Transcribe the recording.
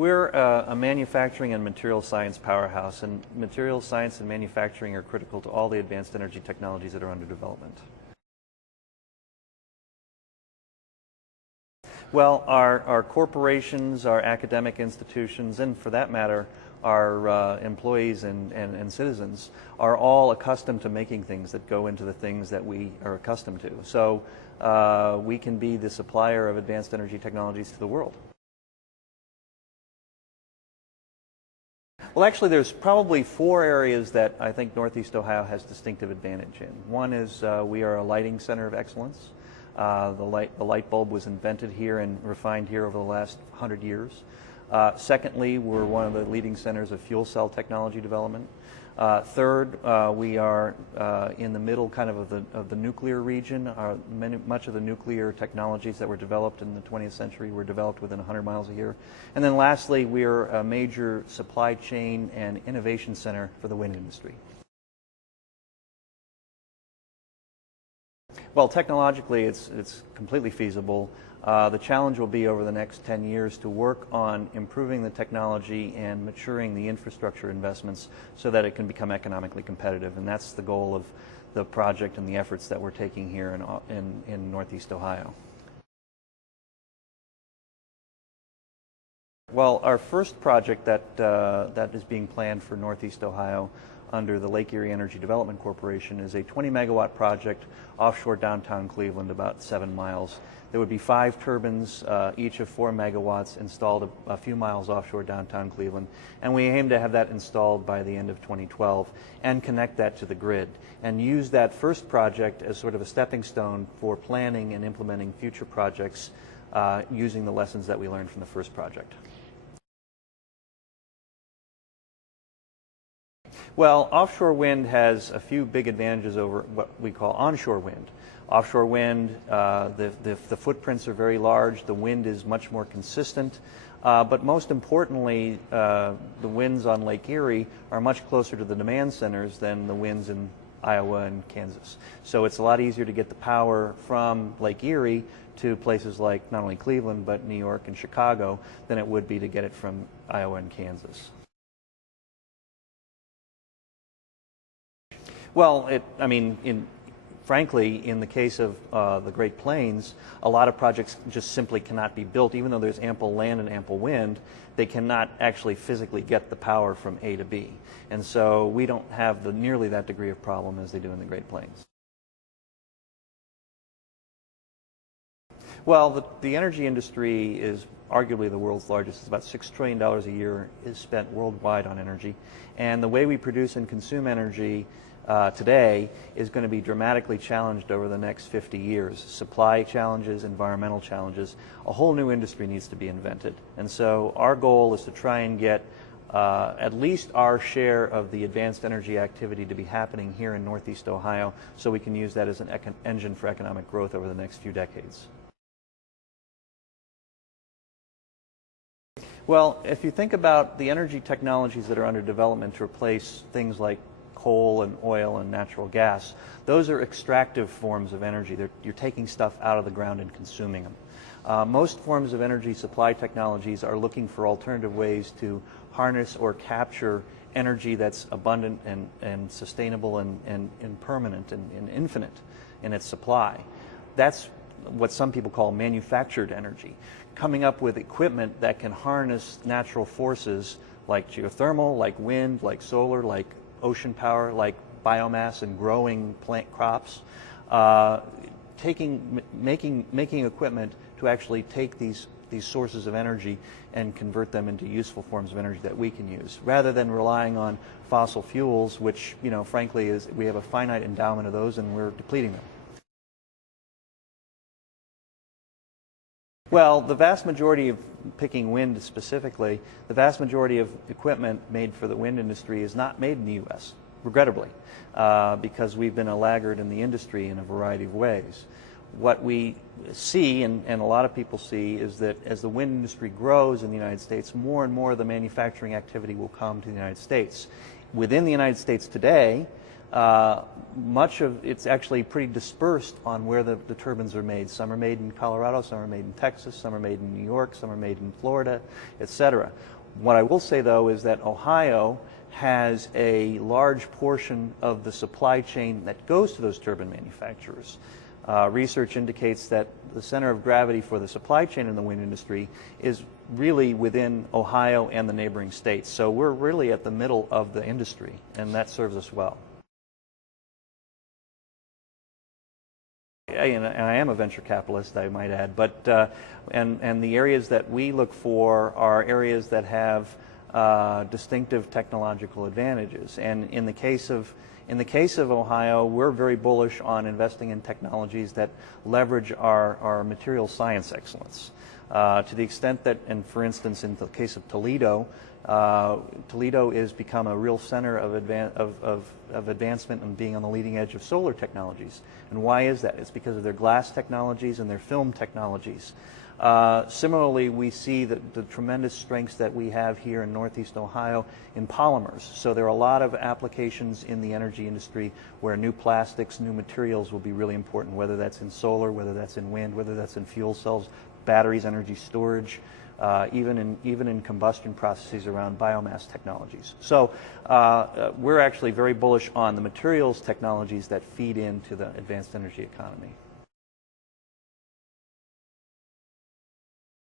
We're a manufacturing and material science powerhouse, and material science and manufacturing are critical to all the advanced energy technologies that are under development. Well, our corporations, our academic institutions, and for that matter, our employees and citizens are all accustomed to making things that go into the things that we are accustomed to. So we can be the supplier of advanced energy technologies to the world. Well, actually, there's probably 4 areas that I think Northeast Ohio has distinctive advantage in. One is we are a lighting center of excellence. The light bulb was invented here and refined here over the last 100 years. Secondly, we're one of the leading centers of fuel cell technology development. Third, we are in the middle kind of the nuclear region. Much of the nuclear technologies that were developed in the 20th century were developed within 100 miles of here. And then lastly, we are a major supply chain and innovation center for the wind industry. Well, technologically, it's completely feasible. The challenge will be over the next 10 years to work on improving the technology and maturing the infrastructure investments so that it can become economically competitive. And that's the goal of the project and the efforts that we're taking here in Northeast Ohio. Well, our first project that is being planned for Northeast Ohio under the Lake Erie Energy Development Corporation is a 20-megawatt project offshore downtown Cleveland, about 7 miles. There would be 5 turbines, each of 4 megawatts, installed a few miles offshore downtown Cleveland. And we aim to have that installed by the end of 2012 and connect that to the grid and use that first project as sort of a stepping stone for planning and implementing future projects using the lessons that we learned from the first project. Well, offshore wind has a few big advantages over what we call onshore wind. Offshore wind, the footprints are very large, the wind is much more consistent, but most importantly, the winds on Lake Erie are much closer to the demand centers than the winds in Iowa and Kansas. So it's a lot easier to get the power from Lake Erie to places like not only Cleveland, but New York and Chicago than it would be to get it from Iowa and Kansas. Well, frankly, in the case of the Great Plains, a lot of projects just simply cannot be built. Even though there's ample land and ample wind, they cannot actually physically get the power from A to B. And so we don't have nearly that degree of problem as they do in the Great Plains. Well, the energy industry is arguably the world's largest. It's about $6 trillion a year is spent worldwide on energy. And the way we produce and consume energy today is going to be dramatically challenged over the next 50 years. Supply challenges, environmental challenges, a whole new industry needs to be invented. And so our goal is to try and get at least our share of the advanced energy activity to be happening here in Northeast Ohio so we can use that as an engine for economic growth over the next few decades. Well, if you think about the energy technologies that are under development to replace things like coal and oil and natural gas, those are extractive forms of energy. You're taking stuff out of the ground and consuming them. Most forms of energy supply technologies are looking for alternative ways to harness or capture energy that's abundant and sustainable and permanent and infinite in its supply. That's what some people call manufactured energy. Coming up with equipment that can harness natural forces like geothermal, like wind, like solar, like ocean power, like biomass and growing plant crops, making equipment to actually take these sources of energy and convert them into useful forms of energy that we can use, rather than relying on fossil fuels, which, frankly, we have a finite endowment of those and we're depleting them. Well, the vast majority of, picking wind specifically, the vast majority of equipment made for the wind industry is not made in the U.S., regrettably, because we've been a laggard in the industry in a variety of ways. What we see, and a lot of people see, is that as the wind industry grows in the United States, more and more of the manufacturing activity will come to the United States. Within the United States today, much of it's actually pretty dispersed on where the turbines are made. Some are made in Colorado, some are made in Texas, some are made in New York, some are made in Florida, etc. What I will say, though, is that Ohio has a large portion of the supply chain that goes to those turbine manufacturers. Research indicates that the center of gravity for the supply chain in the wind industry is really within Ohio and the neighboring states. So we're really at the middle of the industry, and that serves us well. And I am a venture capitalist, I might add, but and the areas that we look for are areas that have distinctive technological advantages. And in the case of Ohio, we're very bullish on investing in technologies that leverage our material science excellence. To the extent that, and for instance, in the case of Toledo, Toledo has become a real center of advancement and being on the leading edge of solar technologies. And why is that? It's because of their glass technologies and their film technologies. Similarly, we see the tremendous strengths that we have here in Northeast Ohio in polymers. So there are a lot of applications in the energy industry where new plastics, new materials will be really important, whether that's in solar, whether that's in wind, whether that's in fuel cells, batteries, energy storage, even in combustion processes around biomass technologies. So we're actually very bullish on the materials technologies that feed into the advanced energy economy.